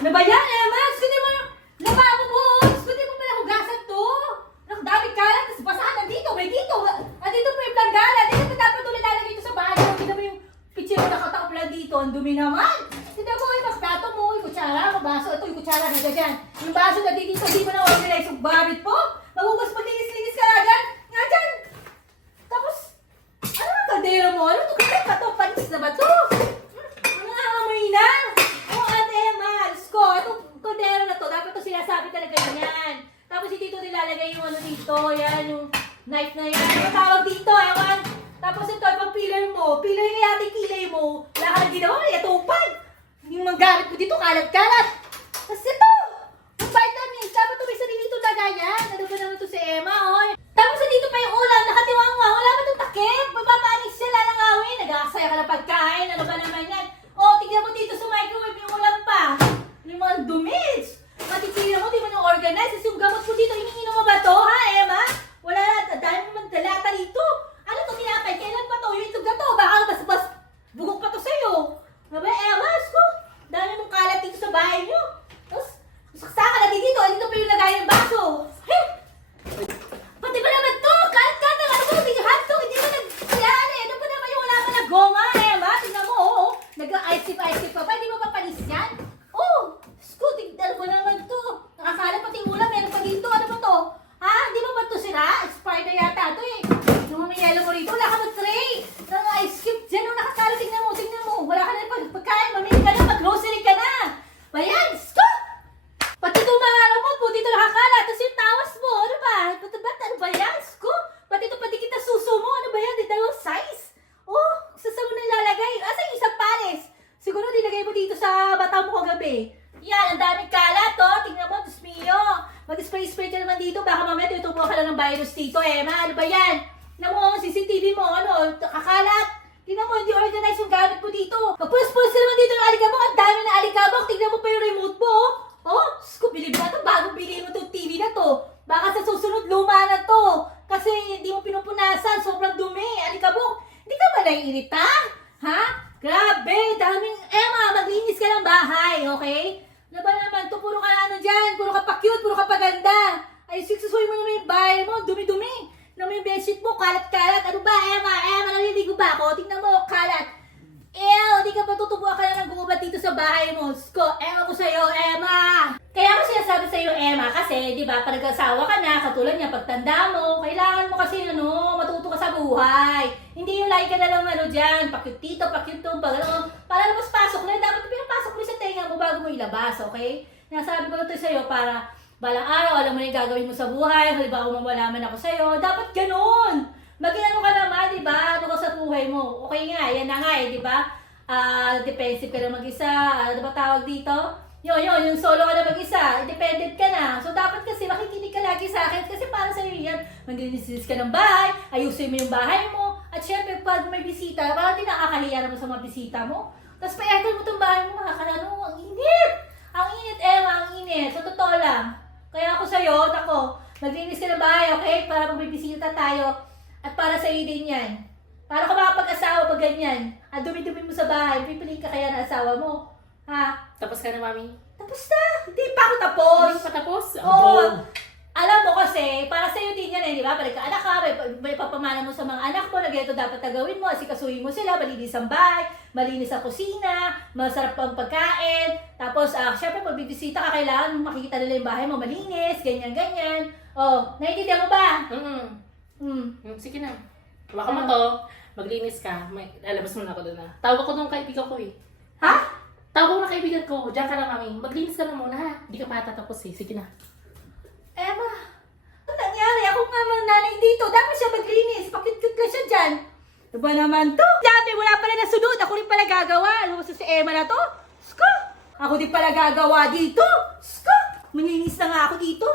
Ano ba yan, Emma? Hindi mo lababo mo. Hindi mo pala hugasan to. Ang dami kalat, tapos basahan nandito, may dito. At dito pa yung planggana. Dito pa dapat ulit lalagay ito sa bahay. Hindi mo yung pitsin mo nakatakop lang dito. Ang dumi naman. Hindi mo yung plato mo, yung kutsara, yung baso. Ito yung kutsara na dyan. Yung baso na dito, di mo na organize yung barit po. Magugas maglinis-linis ka agad. Nga dyan. Tapos, ano ang kaldero mo? Ano ito? Kaya pa ito? Panis na ba ito? Ano nga amoy na? Oo, Ate Emma. Diyos ko, itong kaldero na to, dapat ito sinasabi talaga yan. Tapos dito nilalagay yung ano dito, yan, yung knife na yan. Ano tawag dito, ewan? Tapos ito, pag pillar mo, pillar yung ating kilay mo, wala ka nang ginawa, itupad. Yung mga gamit mo dito, kalat-kalat. Tapos ito, yung vitamins, dapat ito may sarili ito lagayan. Ano ba naman ito si Emma, oh? Tapos dito pa yung ulam, nakatiwangwang, wala ba itong takip? Mapapanis siya, lalangawin. Nag-aksaya ka ng pagkain, ano ba naman yan? Oh, tignan mo dito sa microwave yung ulam pa. Yung mga dumis. Matitira mo, di mo nang organize. Kasi yung gamot mo dito, iniinom mo ba to, ha, Emma? Wala na, dahil mo man dalata dito. Ano to tinapay? Kailan pa to? Yung itlog na to, baka bas bugok pa to sa'yo. Ano ba, Emma? Sko, dami mong kalat dito sa bahay nyo. Tapos, saksa ka na dito. Dito pa yung lagay ng baso. Hey! Pati ba naman to? Kalat-kalat na ano mo? Hindi hot to. Hindi mo nag-siyali. Ano pa naman yung wala ka na goma, Emma? Tingnan mo, oo. Nag-ice-sip pa pa. Hindi mo pa panis yan? Oh! Sko, tignan mo naman to. Nakakalat pati ulam. Meron pa dito. Ano ba to? Ha? Hindi mo ba to sira? Expired na yata to eh. Yung mga yellow mo rito. Wala ka mag-tray. Nang-ice cube dyan. Nung nakakalat, tingnan mo. Tingnan mo. Wala ka na pagkain. Mamili ka na. Mag-grocery ka na. Bayan! Sko! Pati itong mga ramot po, dito nakakalat. Tapos yung tawas mo, ano ba? Ba't ano ba yan? Sko? Pati ito pati kita suso mo. Ano ba yan? Di dalawang size? Oh, saan mo na ilalagay? Asa yung isang pares? Siguro nilagay mo dito sa bata mo kagabi. Yan, ang daming kalat, oh. Tingnan mo, Diyos mio. Mag-spray-spray ka naman dito. Baka mamaya tutubuhan ka lang ng virus dito, Emma. Ano ba yan? Tingnan mo, CCTV mo, ano, kakalat. Tingnan mo, hindi organize yung gamit mo dito. Pagpulas-pulas ka naman dito ng alikabok. Ang dami na alikabok. Tingnan mo pa yung remote mo, oh. Oh, Scoop, bilib na ito. Bagong bilhin mo itong TV na to. Baka sa susunod, luma na to. Kasi hindi mo pinupunasan. Sobrang dumi. Alikabok. Hindi ka ba naiirita? Ha? Grabe. Daming, Emma, maglinis ka ng bahay, okay? Ano ba naman to? Puro ka ano dyan. Puro ka pa cute. Puro ka pa ganda. Ay, sususoy mo naman yung bahay mo. Dumi-dumi. Tingnan mo yung bedsheet mo. Kalat-kalat. Ano ba, Emma? Emma, naliligo ba ako? Tingnan mo, kalat. Di ka ba tutubuan ka na ng gubat dito sa bahay mo? Sko, ewan ko sa'yo, Emma! Kaya ako sinasabi sa'yo, Emma, kasi, di ba, pag nag-asawa ka na, katulad niya, pagtanda mo, kailangan mo kasi, matuto ka sa buhay. Hindi yung lagi ka na lang, dyan, pakyut dito, pakyut doon, para labas pasok na, dapat pinapasok mo sa tenga mo bago mo ilabas, okay? Nasabi ko ito sa'yo para, balang araw, alam mo na yung gagawin mo sa buhay, halimbawa mawala man ako sa'yo, dapat ganun! Maging ano ka naman, di ba? Ano ka sa buhay mo? Okay nga, yan na nga eh, di ba? Defensive ka na mag-isa. Ano ba tawag dito? Yung solo ka na mag-isa. Independent ka na. So, dapat kasi makikinig ka lagi sa akin kasi para sa'yo yan. Maglilinis ka ng bahay, ayusin mo yung bahay mo. At syempre, pag may bisita, parang di nakakahiya naman sa mga bisita mo. Tapos pa-aircon mo itong bahay mo, ang init! Ang init, Emma, ang init. Sa totoo lang. Kaya ako sa'yo, maglinis ka ng bahay, okay? Para pag may bisita tayo. At para sa'yo din yan. Para ka makapag-asawa pag ganyan. Ang dumi-dumi mo sa bahay, pipiliin ka kaya na asawa mo. Ha? Tapos ka na, Mami? Tapos na! Hindi pa ako tapos! Hindi pa tapos? Oo! Alam mo kasi, para sa'yo din yan eh, di ba? Pag nagka-anak ka, may papamana mo sa mga anak mo, na ganito dapat na gawin mo, asikasuhin mo sila, malinis ang bahay, malinis ang kusina, masarap ang pagkain, tapos, syempre, pag bibisita ka, kailangan makikita nila yung bahay mo, malinis, ganyan-ganyan. Oh, naiintindihan mo ba? Sige na. Baka mo to, maglinis ka, lalabas mo na ako doon na. Tawag ko nung kaibigan ko eh. Ha? Tawag ko na kaibigan ko, diyan ka na, Mami. Maglinis ka na muna ha. Hindi ka pa tatapos eh. Sige na. Emma, ano nangyari? Ako nga mga nanay dito. Dapat siya maglinis. Pakit-kit lang siya dyan. Ano ba naman to? Dati wala pala nasunod. Ako rin pala gagawa. Alam mo si Emma na to? Sko! Ako din pala gagawa dito. Sko! Maninis na nga ako dito.